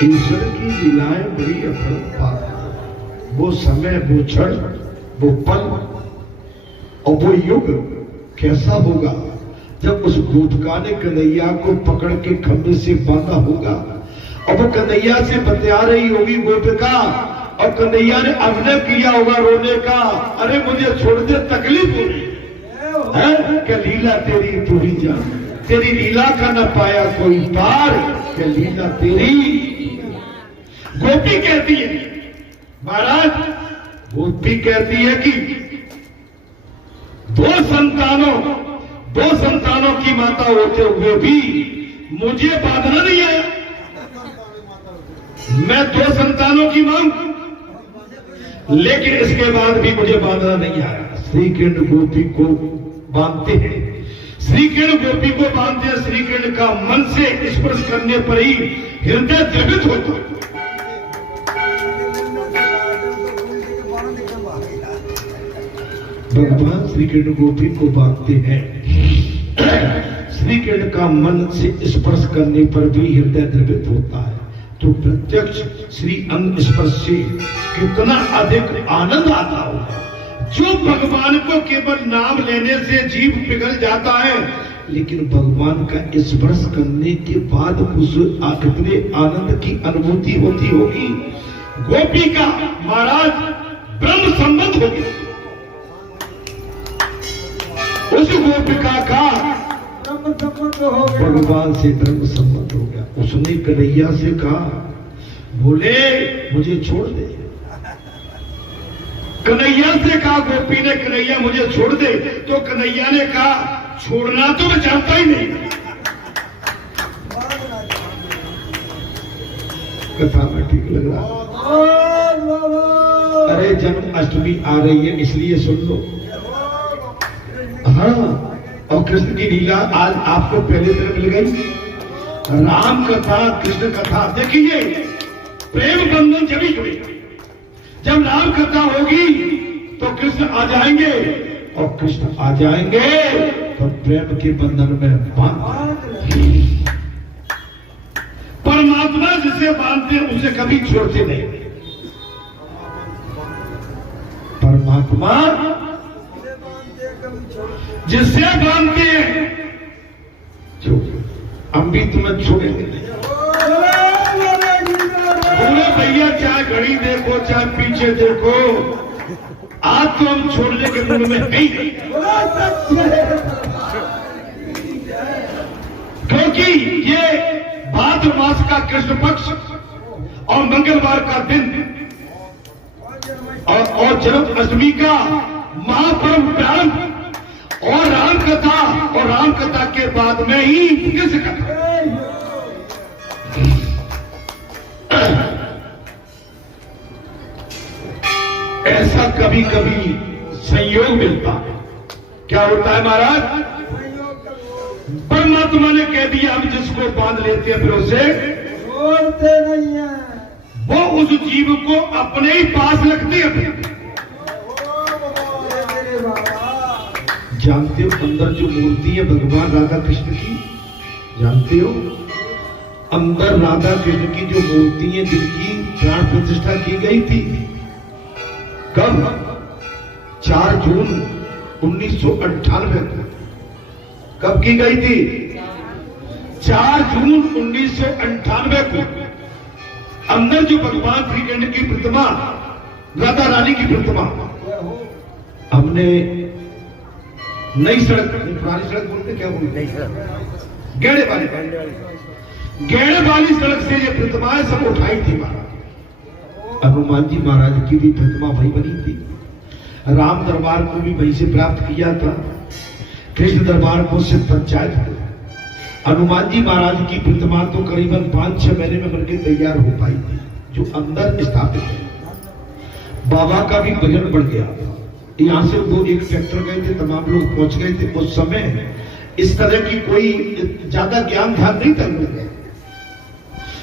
ईश्वर की लीलाएं बड़ी अपरंपार है। वो समय, वो क्षण, वो पल और वो युग कैसा होगा जब उस गोपिका ने कन्हैया को पकड़ के खंभे से बांधा होगा और वो कन्हैया से बतिया रही होगी गोपिका, और कन्हैया ने अभिनय किया होगा रोने का, अरे मुझे छोड़ दे, तकलीफ हो रही है, क्या लीला तेरी तू ही जान, तेरी लीला का न पाया कोई पार, क्या लीला तेरी। गोपी कहती है, महाराज गोपी कहती है कि दो संतानों की माता होते हुए भी मुझे बांधना नहीं आया। मैं 2 संतानों की मां, लेकिन इसके बाद भी मुझे बांधना नहीं आया। श्री कृष्ण गोपी को बांधते हैं, श्री कृष्ण गोपी को बांधते हैं। श्री कृष्ण का मन से स्पर्श करने पर ही हृदय द्रवित होता है। भगवान श्री कृष्ण गोपी को बांधते हैं, श्री कृष्ण का मन से स्पर्श करने पर भी हृदय द्रवित होता है। तो प्रत्यक्ष श्री अंग स्पर्श से कितना अधिक आनंद आता होगा। जो भगवान को केवल नाम लेने से जीव पिघल जाता है, लेकिन भगवान का स्पर्श करने के बाद उस कितने आनंद की अनुभूति होती होगी। गोपी का महाराज ब्रह्म संबंध हो गया, उस गोपिका का भगवान से ब्रह्म संबंध हो गया। उसने कन्हैया से कहा, बोले मुझे छोड़ दे। कन्हैया से कहा गोपी ने, कन्हैया मुझे छोड़ दे। तो कन्हैया ने कहा, छोड़ना तो मैं चाहता ही नहीं। कथा में ठीक लग रहा? अरे जन्माष्टमी आ रही है इसलिए सुन लो। हाँ, और कृष्ण की लीला आज आपको पहले दिन मिल गई। राम कथा, कृष्ण कथा, देखिए प्रेम बंधन जभी जुड़े। जब राम कथा होगी तो कृष्ण आ जाएंगे, और कृष्ण आ जाएंगे तो प्रेम के बंधन में बांध। परमात्मा जिसे बांधते हैं उसे कभी छोड़ते नहीं। परमात्मा जिससे बांधते हैं, हम भी तुम्हें छोड़ेंगे नहीं। बोले भैया चाहे घड़ी देखो चाहे पीछे देखो, आज तो हम छोड़ने के मूड में नहीं। क्योंकि ये भाद्र मास का कृष्ण पक्ष और मंगलवार का दिन और जन्माष्टमी का महापर्व प्रारंभ, और राम कथा, और राम कथा के बाद में ही कृष्ण कथा। ऐसा कभी कभी संयोग मिलता है। क्या होता है महाराज? परमात्मा ने कह दिया हम जिसको बांध लेते हैं फिर उसे छोड़ते नहीं है। वो उस जीव को अपने ही पास रखते हैं। जानते हो अंदर जो मूर्ति है भगवान राधा कृष्ण की, जानते हो अंदर राधा कृष्ण की जो मूर्ति है जिनकी प्राण प्रतिष्ठा की गई थी, कब? 4 जून 1998 को। कब की गई थी? 4 जून 1998 को। अंदर जो भगवान श्री कृष्ण की प्रतिमा, राधा रानी की प्रतिमा, हमने नई सड़क, पुरानी सड़क बोलते क्या बोलते, गेड़े वाली सड़क से ये प्रतिमाएं सब उठाई थी महाराज। हनुमान जी महाराज की भी प्रतिमा वही बनी थी, राम दरबार को भी वहीं से प्राप्त किया था, कृष्ण दरबार को से पंचायत को। हनुमान जी महाराज की प्रतिमा तो करीबन 5-6 महीने में बनकर तैयार हो पाई थी, जो अंदर स्थापित है। बाबा का भी वजन बढ़ गया, यहां से 2-1 ट्रैक्टर गए थे, तमाम लोग पहुंच गए थे। उस समय इस तरह की कोई ज्यादा ज्ञान ध्यान नहीं था,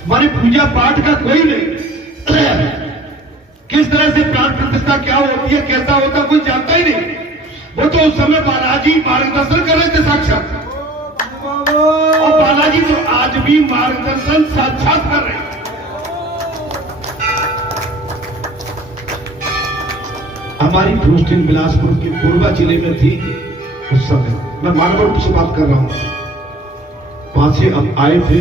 हमारी पूजा पाठ का कोई नहीं। किस तरह से प्राण प्रतिष्ठा क्या होती है, कैसा होता है, कोई जानता ही नहीं। वो तो उस समय बालाजी मार्गदर्शन कर रहे थे साक्षात, और बालाजी तो आज भी मार्गदर्शन साक्षात कर रहे हैं। हमारी पोस्टिंग बिलासपुर के कोरबा जिले में थी उस समय। मैं मानव से बात कर रहा हूं, वहां से हम आए थे।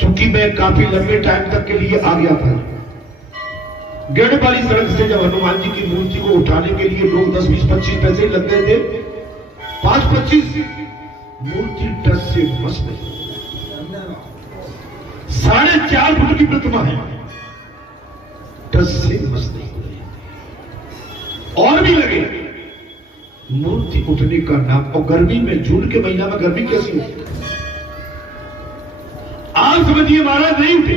चूंकि मैं काफी लंबे टाइम तक के लिए आ गया था, गेड़ वाली सड़क से जब हनुमान जी की मूर्ति को उठाने के लिए लोग 10, 20, 25 पैसे लग गए थे, 5-25 मूर्ति ट्रस्ट से मस गई। 4.5 फुट की प्रतिमा है, ट्रस्ट से मस नहीं हो रही। और भी लगे मूर्ति उठने का नाम। और गर्मी में, जून के महीना में गर्मी कैसी होती है? आप समझिए महाराज नहीं उठे।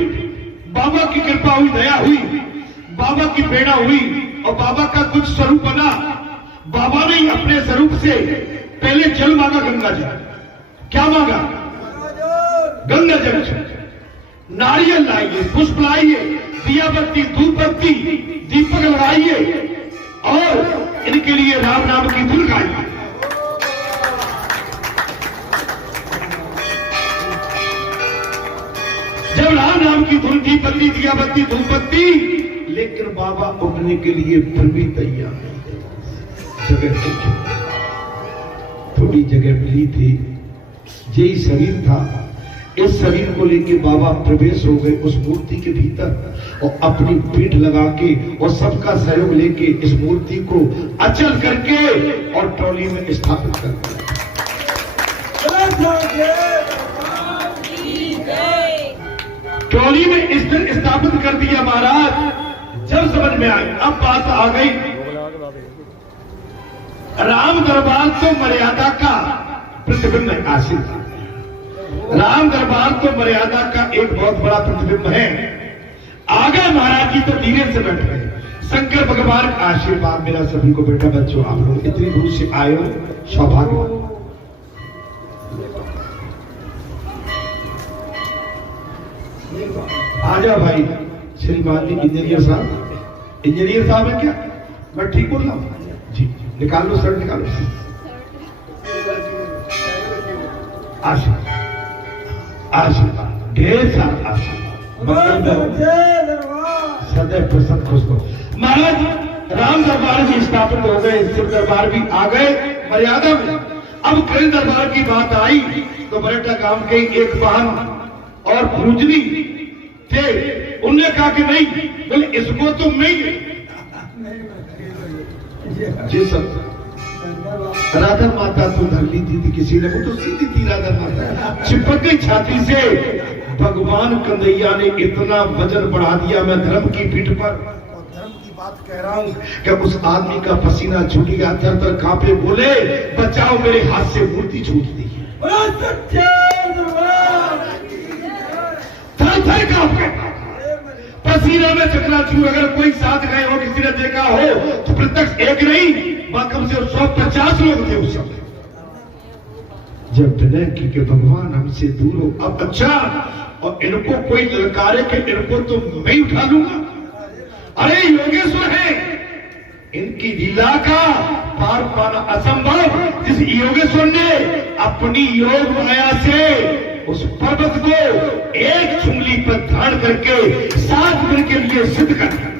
बाबा की कृपा हुई, दया हुई, बाबा की प्रेरणा हुई और बाबा का कुछ स्वरूप बना। बाबा ने अपने स्वरूप से पहले जल मांगा, गंगा जल। क्या मांगा? गंगा जल। नारियल लाइए, पुष्प लाइए, दिया बत्ती, धूप बत्ती, दीपक लगाइए और इनके लिए राम नाम की धुन गाइए। जब राम नाम की धुन, दीप बत्ती, दिया बत्ती, धूप बत्ती, लेकिन बाबा उठने के लिए फिर भी तैयार नहीं। जगह थोड़ी जगह मिली थी, यही शरीर था। इस शरीर को लेके बाबा प्रवेश हो गए उस मूर्ति के भीतर और अपनी पीठ लगा के और सबका सहयोग लेके इस मूर्ति को अचल करके और ट्रॉली में स्थापित कर दिया। ट्रॉली में स्थापित कर दिया महाराज। जब समझ में आई, अब बात आ गई, राम दरबार तो मर्यादा का प्रतिबिंब है। आशीष, राम दरबार तो मर्यादा का एक बहुत बड़ा प्रतिबिंब है। आ गए महाराज जी तो धीरे से बैठ गए। शंकर भगवान का आशीर्वाद मेरा सभी को। बेटा बच्चों, आप लोग इतनी दूर से आए हो, सौभाग्य। आजा भाई श्रीमान जी। इंजीनियर साहब है क्या? मैं ठीक बोल रहा हूं जी? निकाल लो सर, निकालो। आशीर्वाद, ढेर सारा आशीर्वाद, सदैव प्रसन्न खुश हो। महाराज राम दरबार भी स्थापित हो गए, शिव दरबार भी आ गए मर्यादा में। अब कृष्ण दरबार की बात आई तो बरेटा गांव के एक बहन और पूजनी थे, उनने कहा कि नहीं, बोले इसको तो मैं जी सब राधा माता तो धर ली थी किसी ने, वो तो सीधी थी राधा माता, चिपक गई छाती से। भगवान कन्हैया ने इतना वजन बढ़ा दिया, मैं धर्म की पीठ पर धर्म की बात कह रहा हूं कि उस आदमी का पसीना छूट गया, थर थर कांपे, बोले बचाओ, मेरे हाथ से मूर्ति छूट दी है। थर थर कांप गए, पसीना में चकनाचूर। अगर कोई साथ गए हो, किसी ने देखा हो तो प्रत्यक्ष एक नहीं, कम से 150 लोग थे उस समय। जब विनय की कि भगवान हमसे दूर हो, अब अच्छा, और इनको कोई ललकारे के इनको तो मैं ही उठा लूंगा। अरे योगेश्वर है, इनकी लीला का पार पाना असंभव। जिस योगेश्वर ने अपनी योग माया से उस पर्वत को एक चुंगली पर धारण करके 7 दिन के लिए सिद्ध कर दिया।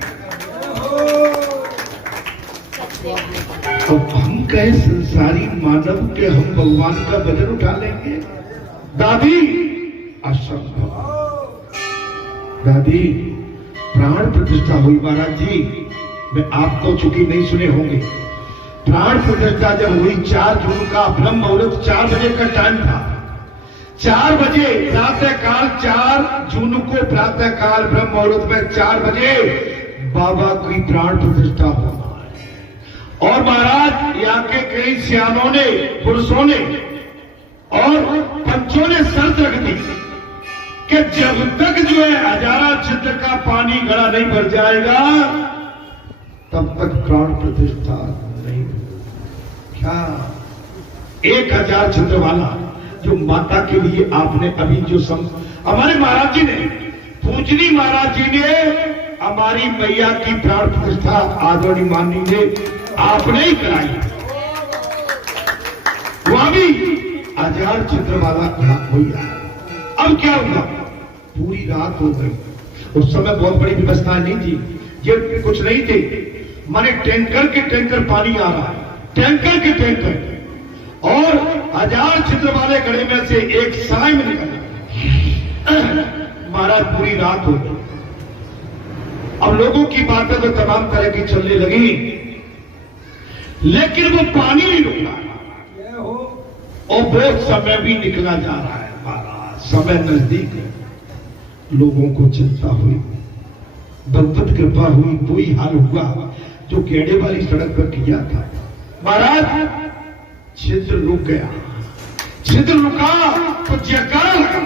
अब हम कहे संसारी मानव के हम भगवान का वजन उठा लेंगे? दादी असंभव। दादी प्राण प्रतिष्ठा हुई महाराज जी, मैं आप तो चूंकि नहीं सुने होंगे। प्राण प्रतिष्ठा जब हुई 4 जून का ब्रह्म मुहूर्त 4 बजे का टाइम था। 4 बजे प्रातःकाल, 4 जून को प्रातःकाल ब्रह्म मुहूर्त में 4 बजे बाबा की प्राण प्रतिष्ठा हुआ। और महाराज यहाँ के कई सियानों ने, पुरुषों ने और पंचों ने शर्त रख दी कि जब तक जो है 1000 छिद्र का पानी घड़ा नहीं भर जाएगा तब तक प्राण प्रतिष्ठा नहीं। क्या 1000 छिद्र वाला जो माता के लिए आपने अभी जो हमारे महाराज जी ने, पूजनी महाराज जी ने हमारी मैया की प्राण प्रतिष्ठा आदरणीय माननीय ने आपने ही कराई। वहां भी 1000 छिद्र वाला हुआ। अब क्या हुआ? पूरी रात हो गई। उस समय बहुत बड़ी व्यवस्था नहीं थी, ये कुछ नहीं थे। माने टैंकर के टैंकर पानी आ रहा है, टैंकर के टैंकर, और 1000 छिद्र वाले घड़े में से एक साय में निकल। महाराज पूरी रात हो गई। अब लोगों की बातें तो तमाम तरह की चलने लगी, लेकिन वो पानी नहीं रुका और बहुत समय भी निकला जा रहा है। महाराज समय नजदीक है, लोगों को चिंता हुई, भगवत कृपा हुई, कोई हाल हुआ जो गेड़े वाली सड़क पर किया था। महाराज छिद्र रुक गया, छिद्र रुका तो जयकारा लगा,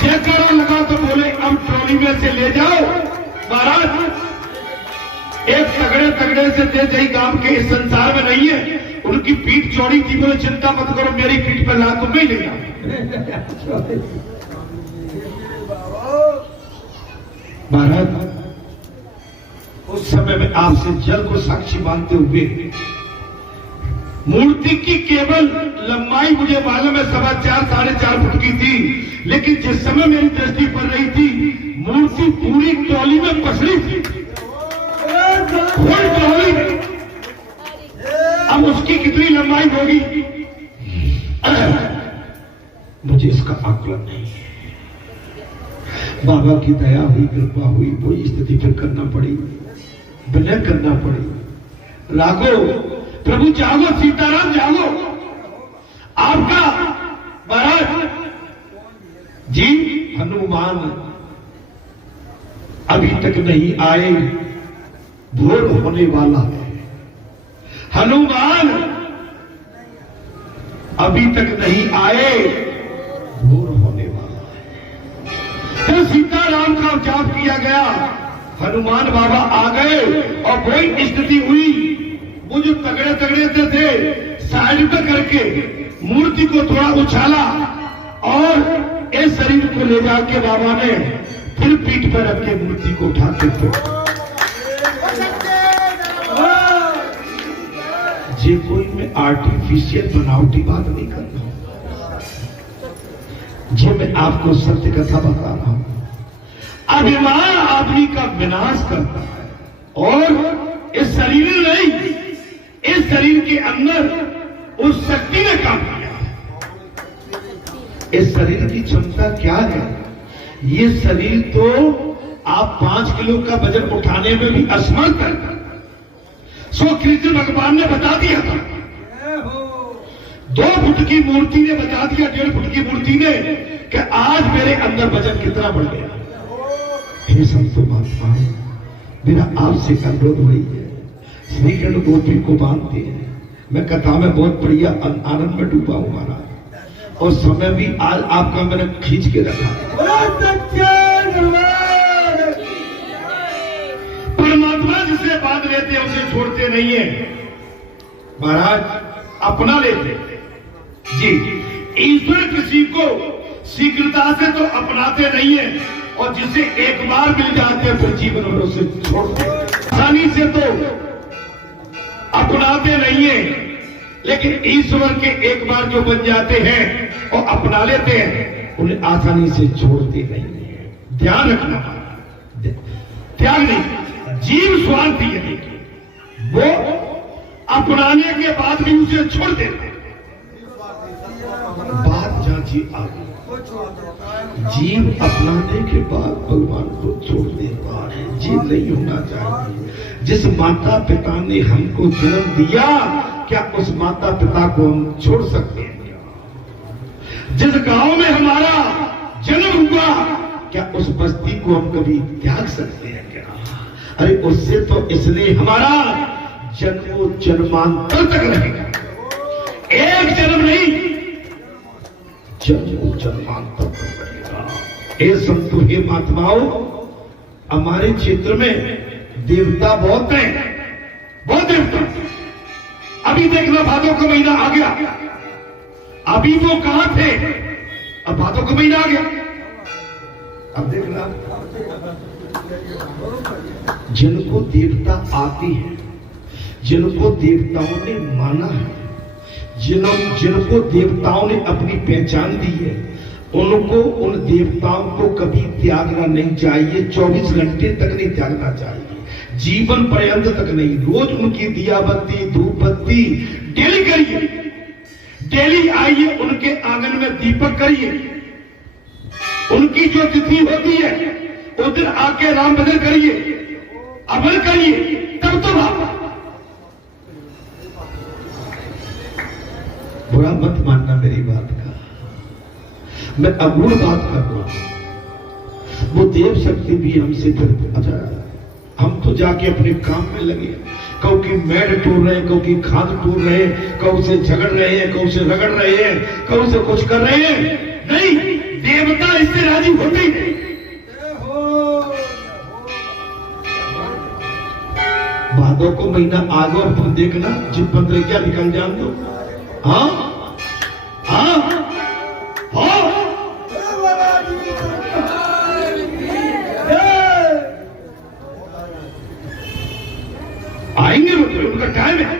जयकारा लगा तो बोले अब ट्रॉली में से ले जाओ। महाराज एक तगड़े तगड़े से थे जय गांव के इस संसार में नहीं है, उनकी पीठ चौड़ी थी, बोले चिंता मत करो मेरी पीठ पर लात नहीं ले जाओ। महाराज उस समय में आपसे जल को साक्षी मानते हुए मूर्ति की केवल लंबाई मुझे मालूम है 4.25 साढ़े 4 फुट की थी, लेकिन जिस समय मेरी दृष्टि पड़ रही थी मूर्ति पूरी ट्रॉली में पसरी थी, फुल ट्रॉली में। अब उसकी कितनी लंबाई होगी मुझे इसका आकलन नहीं है। बाबा की दया हुई, कृपा हुई, वही स्थिति फिर करना पड़ी, विनय करना पड़ी। राघो प्रभु जागो, सीताराम जागो। आपका महाराज जी हनुमान अभी तक नहीं आए, भोर होने वाला है। हनुमान अभी तक नहीं आए, भोर होने वाला है। तो सीताराम का जाप किया गया, हनुमान बाबा आ गए और कोई स्थिति हुई, वो जो तगड़े तगड़े थे साइड पे करके मूर्ति को थोड़ा उछाला और इस शरीर को ले जाके बाबा ने फिर पीठ पर रख के मूर्ति को उठाते थे। ये कोई मैं आर्टिफिशियल बनावटी बात नहीं कर रहा हूं, जो मैं आपको सत्य कथा बता रहा हूं। अभिमान आदमी का विनाश करता है और इस शरीर नहीं, इस शरीर के अंदर उस शक्ति ने काम किया। इस शरीर की क्षमता क्या है? ये शरीर तो आप 5 किलो का वजन उठाने में भी असमर्थ है। सो कृष्ण भगवान ने बता दिया था, 2 फुट की मूर्ति ने बता दिया, 1.5 फुट की मूर्ति ने कि आज मेरे अंदर वजन कितना बढ़ गया। हे संतो महात्मा, मेरा आपसे अनुरोध वही है, श्री कृष्ण गोपी को बांधते हैं। मैं कथा में बहुत बढ़िया आनंद में डूबा हूं महाराज, और समय भी आज आपका मैंने खींच के रखा। परमात्मा जिसे बांध लेते हैं उसे छोड़ते नहीं है महाराज, अपना लेते जी। ईश्वर किसी को शीघ्रता से तो अपनाते नहीं है, और जिसे एक बार मिल जाते हैं फिर जीवन भर उसे छोड़ते, आसानी से तो अपनाते नहीं है। लेकिन ईश्वर के एक बार जो बन जाते हैं और अपना लेते हैं, उन्हें आसानी से छोड़ते नहीं है। ध्यान रखना, त्याग नहीं। जीव स्वार्थी है, देखिए वो अपनाने के बाद भी उसे छोड़ देते। बात जांची आगे, जीव अपनाने के बाद भगवान को छोड़ देता है। जीव नहीं होना चाहिए। जिस माता पिता ने हमको जन्म दिया, क्या उस माता पिता को हम छोड़ सकते हैं? जिस गांव में हमारा जन्म हुआ, क्या उस बस्ती को हम कभी त्याग सकते हैं क्या? अरे उससे तो इसलिए हमारा जन्मों जन्मांतर तक रहेगा, एक जन्म नहीं, जन्मों जन्मांतर तक रहेगा। हे संतो, हे महात्माओं, हमारे क्षेत्र में देवता बहुत हैं, बहुत देवता। अभी देखना, भादों का महीना आ गया, अभी वो कहां थे, अब भादों का महीना आ गया। अब देखना, जिनको देवता आते हैं, जिनको देवताओं ने माना है, जिनको देवताओं ने अपनी पहचान दी है, उनको उन देवताओं को कभी त्यागना नहीं चाहिए। 24 घंटे तक नहीं त्यागना चाहिए। जीवन पर्यंत तक नहीं, रोज उनकी दिया बत्ती धूप बत्ती डेली करिए, डेली आइए उनके आंगन में दीपक करिए, उनकी जो तिथि होती है उस दिन आके राम भजन करिए, अमल करिए, तब तो बाबा बुरा मत मानना मेरी बात का, मैं अगुण बात कर रहा हूं। वो देव शक्ति भी हमसे फिर अच्छा, हम तो जाके अपने काम में लगे, कौ की मैड टूर रहे हैं, कौ की खाद टूर रहे हैं, कौ से झगड़ रहे हैं, कौ से रगड़ रहे हैं, कौ से कुछ कर रहे हैं। नहीं, देवता इससे राजी होते ही नहीं। भादों को महीना आगे और तुम देखना जिन 15 क्या निकल जान दो। हाँ हाँ हाँ, आएंगे उनका टाइम है,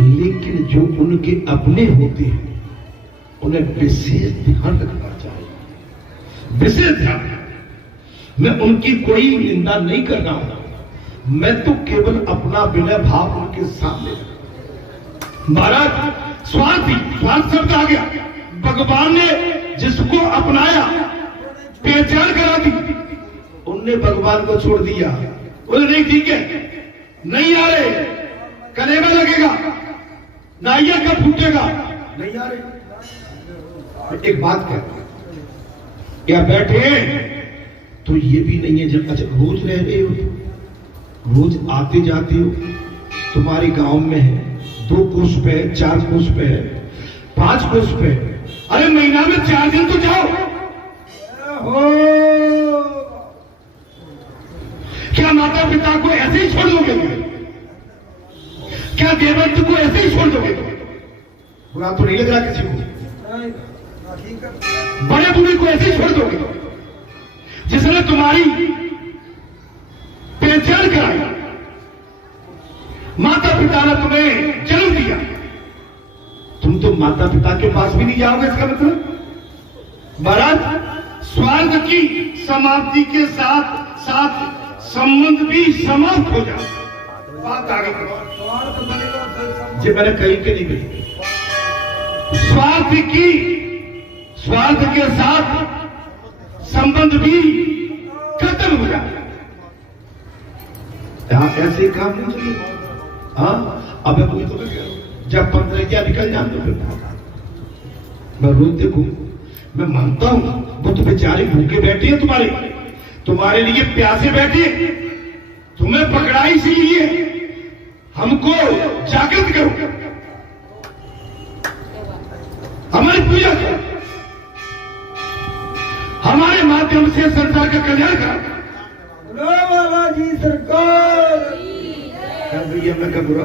लेकिन जो उनके अपने होते हैं उन्हें विशेष ध्यान रखना चाहिए, विशेष ध्यान। मैं उनकी कोई निंदा नहीं कर रहा हूं, मैं तो केवल अपना विनय भाव उनके सामने। महाराज स्वार्थी, स्वार्थ शब्द आ गया, भगवान ने जिसको अपनाया पहचान करा दी, उनने भगवान को छोड़ दिया। बोले नहीं ठीक है, नहीं आ रहे, कलेवा लगेगा, नाइया कब फूटेगा, नहीं आ रहे। एक बात कर, या बैठे तो ये भी नहीं है जब अच्छा रोज रह रहे हो, रोज आते जाते हो, तुम्हारे गांव में है 2 कोस पे है, 4 कोस पे है, 5 कोस पे है, अरे महीना में 4 दिन तो जाओ। क्या माता पिता को ऐसे ही छोड़ दोगे? क्या देवत्व को ऐसे ही छोड़ दोगे? बुरा तो नहीं लग रहा किसी को? बड़े बूढ़े को ऐसे ही छोड़ दोगे जिसने तुम्हारी पहचान कराई, माता पिता ने तुम्हें जन्म दिया, तुम तो माता पिता के पास भी नहीं जाओगे? इसका मतलब महाराज स्वार्थ की समाप्ति के साथ साथ संबंध भी समाप्त हो जाए। बात आगे जी मैंने कही कि नहीं कही? स्वार्थ के साथ संबंध भी खत्म हो जाए। यहां ऐसे काम नहीं चले। हाँ अब कोई तो जब 15 क्या निकल जाए तो फिर मैं रोज देखूं, मैं मानता हूं वो तो बेचारे भूखे बैठे हैं, तुम्हारे लिए प्यासे बैठे, तुम्हें पकड़ा इसीलिए हमको जागृत करो, हमारी पूजा करो, हमारे माध्यम से संसार का कल्याण करो। बाबा जी सरकार भैया मैं कब बुरा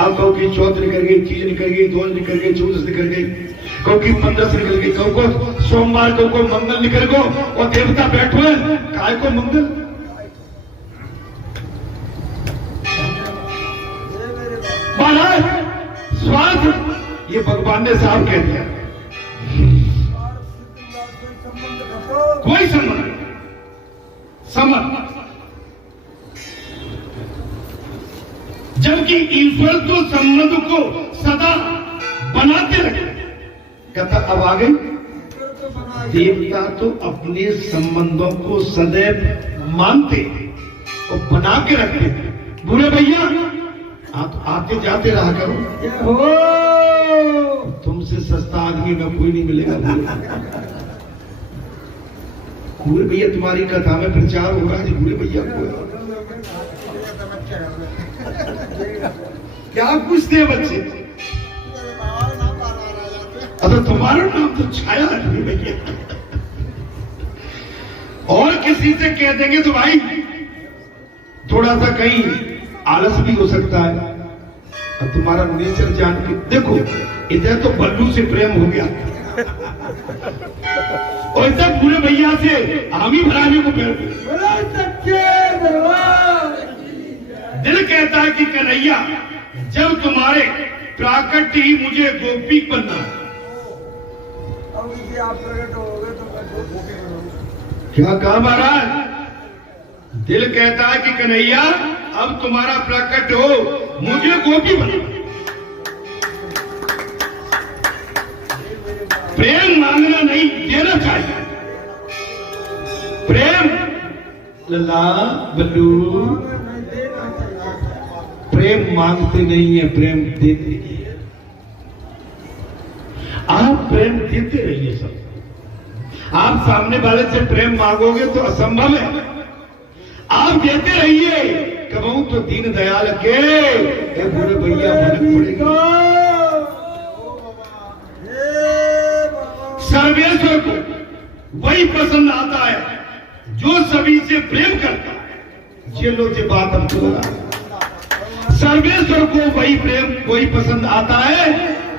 अब कहो कि चौथ निकल गई, तीज निकल गई, दोज निकल गई, चौदस निकल गई, कहो कि 15 निकल गई, कहो को सोमवार को मंगल निकल गो और देवता बैठो है, काय को मंगल? महाराज स्वार्थ ये भगवान ने साफ कह दिया, कोई संबंध जबकि ईश्वर तो संबंध को सदा बनाते रखे। कहता अब आ गई, देवता तो अपने संबंधों को सदैव मानते और बना के रखते। बुरे भैया आप आते जाते रहा करो, तुमसे सस्ता आदमी में कोई नहीं मिलेगा। बुरे भैया तुम्हारी कथा में प्रचार हो रहा है, बुरे भैया को क्या पूछते हैं बच्चे? अगर तुम्हारा नाम तो छाया है भैया, और किसी से कह देंगे तो भाई थोड़ा सा कहीं आलस भी हो सकता है। अब तुम्हारा नेचर जान के देखो, इधर तो बल्लू से प्रेम हो गया और इधर पूरे भैया से हामी भराने को प्रेम। दिल कहता है कि कन्हैया जब तुम्हारे प्राकट्य ही मुझे गोपी बनना, अब आप प्रकट हो गए तो क्या कहा महाराज? दिल कहता है कि कन्हैया अब तुम्हारा प्रकट हो, मुझे गोपी बना। प्रेम मांगना नहीं, देना चाहिए। प्रेम लला बल्लू प्रेम मांगते नहीं है, प्रेम देते हैं। आप प्रेम देते रहिए। सब आप सामने वाले से प्रेम मांगोगे तो असंभव है। आप देते रहिए। कहूं तो दीन दयाल के बुरे भैया भनक पड़ेगा। सर्वेश्वर को वही पसंद आता है जो सभी से प्रेम करता है। ये लो जो बात हमको लगा, सर्वेश्वर को वही पसंद आता है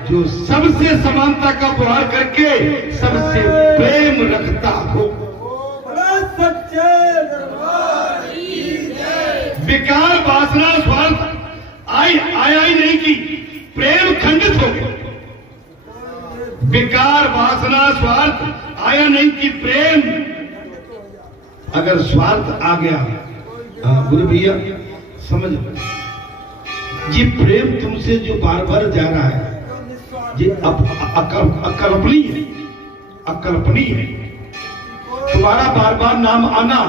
जो सबसे समानता का व्यवहार करके सबसे प्रेम रखता हो। विकार वासना स्वार्थ आया ही नहीं कि प्रेम खंडित हो गया। विकार वासना स्वार्थ आया नहीं कि प्रेम, अगर स्वार्थ आ गया, गुरु भैया समझ, ये प्रेम तुमसे जो बार बार जा रहा है ये अकल्पनीय है, अकल्पनीय है। तुम्हारा बार बार नाम आना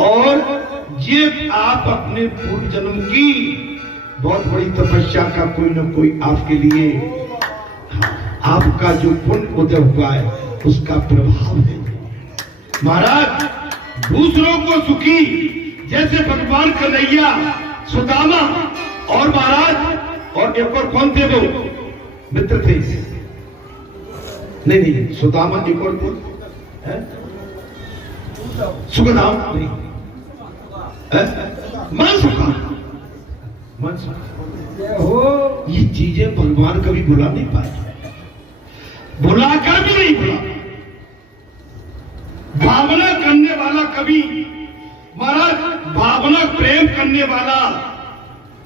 और ये आप अपने पूर्व जन्म की बहुत बड़ी तपस्या का कोई न कोई आपके लिए आपका जो पुण्य उदय हुआ है उसका प्रभाव है। महाराज दूसरों को सुखी, जैसे भगवान कन्हैया, सुदामा और महाराज और एक और कौन थे वो मित्र थे? नहीं, सुदामा एक और थे, सुखदाम नहीं, मनसुखा। ये चीजें भगवान कभी भुला नहीं पाए, भुलाकर भी नहीं भुला। भावना करने वाला कभी, महाराज भावना प्रेम करने वाला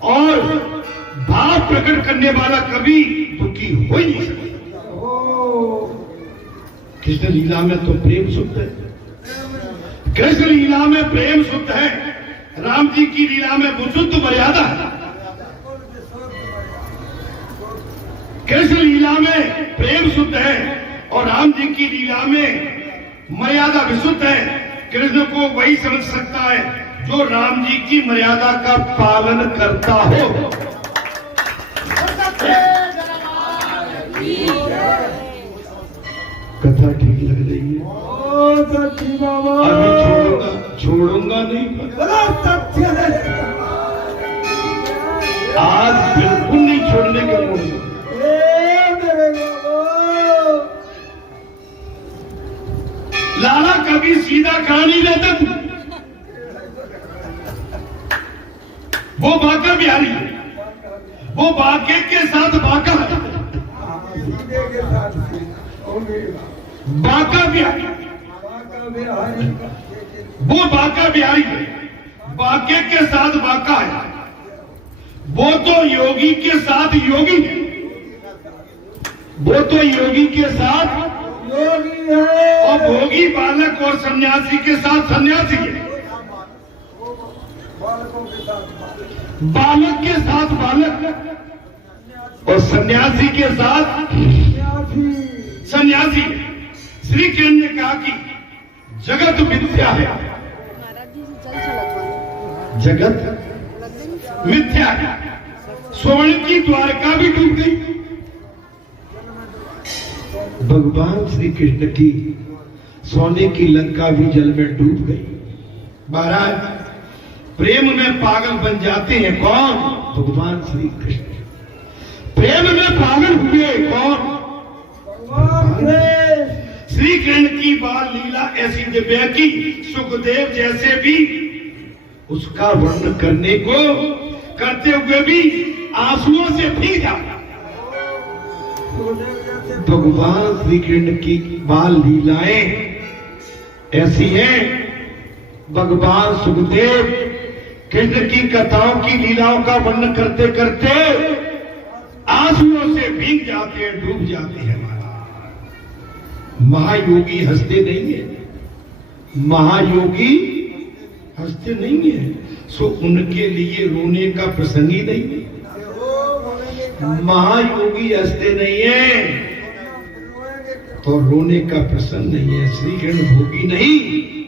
और भाव प्रकट करने वाला कभी दुखी हो ही नहीं सकता। कृष्ण लीला में तो प्रेम शुद्ध है, कृष्ण लीला में प्रेम शुद्ध है। राम जी की लीला में विशुद्ध मर्यादा है। कृष्ण लीला में प्रेम शुद्ध है और राम जी की लीला में मर्यादा विशुद्ध है। कृष्ण को वही समझ सकता है जो राम जी की मर्यादा का पालन करता हो। कथा ठीक लग रही है? अभी छोड़ूंगा नहीं, आज बिल्कुल नहीं छोड़ने के मूड में। लाला कभी सीधा कहा नहीं रहता तू, वो बांका बिहारी है, वो बांके के साथ बांका है, बांका बिहारी, वो बांका बिहारी है, बांके के साथ बांका है। वो तो योगी के साथ योगी है, वो तो योगी के साथ योगी है, और भोगी बालक और सन्यासी के साथ सन्यासी है, बालक के साथ बालक और सन्यासी के साथ सन्यासी। श्री कृष्ण ने कहा कि जगत मिथ्या है, जगत मिथ्या है। स्वर्ण की द्वारका भी डूब गई, भगवान श्री कृष्ण की सोने की लंका भी जल में डूब गई। महाराज प्रेम में पागल बन जाते हैं कौन? भगवान श्री कृष्ण। प्रेम में पागल हुए कौन? श्री कृष्ण की बाल लीला ऐसी दिव्य की सुखदेव जैसे भी उसका वर्णन करते हुए भी आंसुओं से भीग जाता। भगवान श्री कृष्ण की बाल लीलाएं ऐसी हैं, भगवान सुखदेव कृष्ण की कथाओं की लीलाओं का वर्णन करते करते आंसुओं से भीग जाते हैं, डूब जाते हैं। महायोगी हंसते नहीं है, महायोगी हंसते नहीं है, सो उनके लिए रोने का प्रसंग ही नहीं। महायोगी हंसते नहीं है तो रोने का प्रसंग नहीं है। श्रीकृष्ण भोगी नहीं,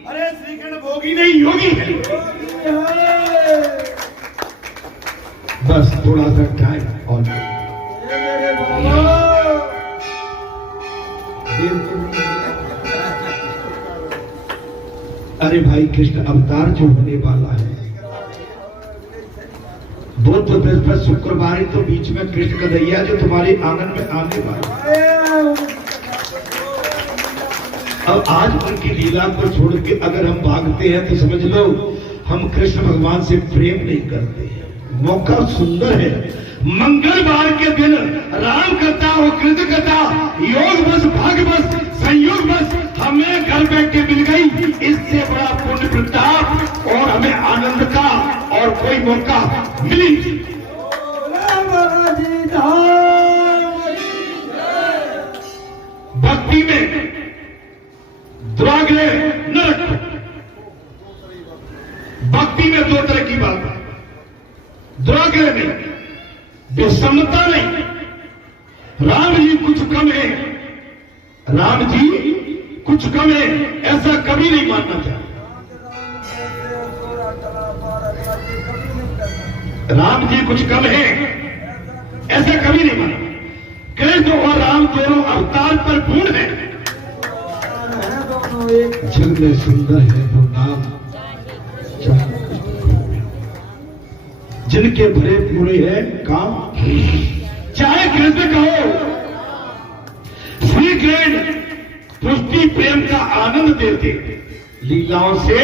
अरे श्रीकृष्ण भोगी नहीं, योगी है। बस थोड़ा सा टाइम और अरे भाई, कृष्ण अवतार जो होने वाला है, बुध बृहस्पति शुक्रवार तो बीच में कृष्ण कन्हैया जो तुम्हारे आंगन में आने वाला है। अब आज उनकी लीला को छोड़ के अगर हम भागते हैं तो समझ लो हम कृष्ण भगवान से प्रेम नहीं करते हैं। मौका सुंदर है, मंगलवार के दिन राम कथा और कृष्ण कथा योग बस भाग्य बस संयोग बस हमें घर बैठे मिल गई। इससे बड़ा पुण्य प्रताप और हमें आनंद का और कोई मौका मिली। भक्ति में दुराग्रह न रखो। भक्ति में दो तरह की बात है, दुराग्रह नहीं, विषमता नहीं। राम जी कुछ कम है, राम जी कुछ कम है, ऐसा कभी नहीं मानना चाहिए। राम जी कुछ कम है, ऐसा कभी नहीं माना। कृष्ण और राम दोनों अवतार पर पूर्ण है। जग में सुंदर है वो नाम, जिनके भरे पूरे हैं काम। चाहे कृष्ण कहो, श्री कृष्ण पुष्टि प्रेम का आनंद देते लीलाओं से।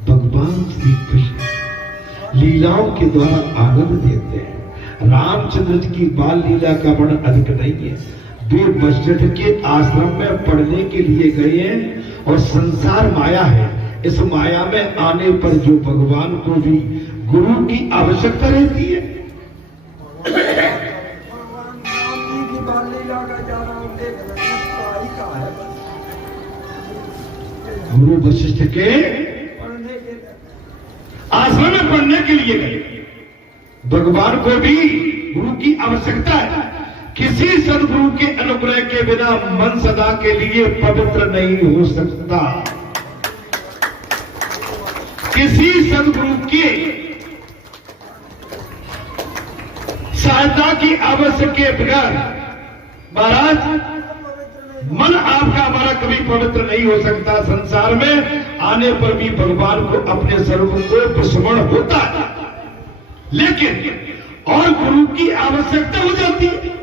भगवान श्री कृष्ण लीलाओं के द्वारा आनंद देते हैं। रामचंद्र जी की बाल लीला का वर्णन अधिक नहीं है। वे वशिष्ठ के आश्रम में पढ़ने के लिए गए हैं और संसार माया है। इस माया में आने पर जो भगवान को भी गुरु की आवश्यकता रहती है। गुरु वशिष्ठ के आश्रम में पढ़ने के लिए गए। भगवान को भी गुरु की आवश्यकता है। किसी सदगुरु के अनुग्रह के बिना मन सदा के लिए पवित्र नहीं हो सकता। किसी सदगुरु की सहायता की आवश्यक के बगैर महाराज मन आपका हमारा कभी पवित्र नहीं हो सकता। संसार में आने पर भी भगवान को अपने स्वरूप को विस्मरण होता है, लेकिन और गुरु की आवश्यकता हो जाती है।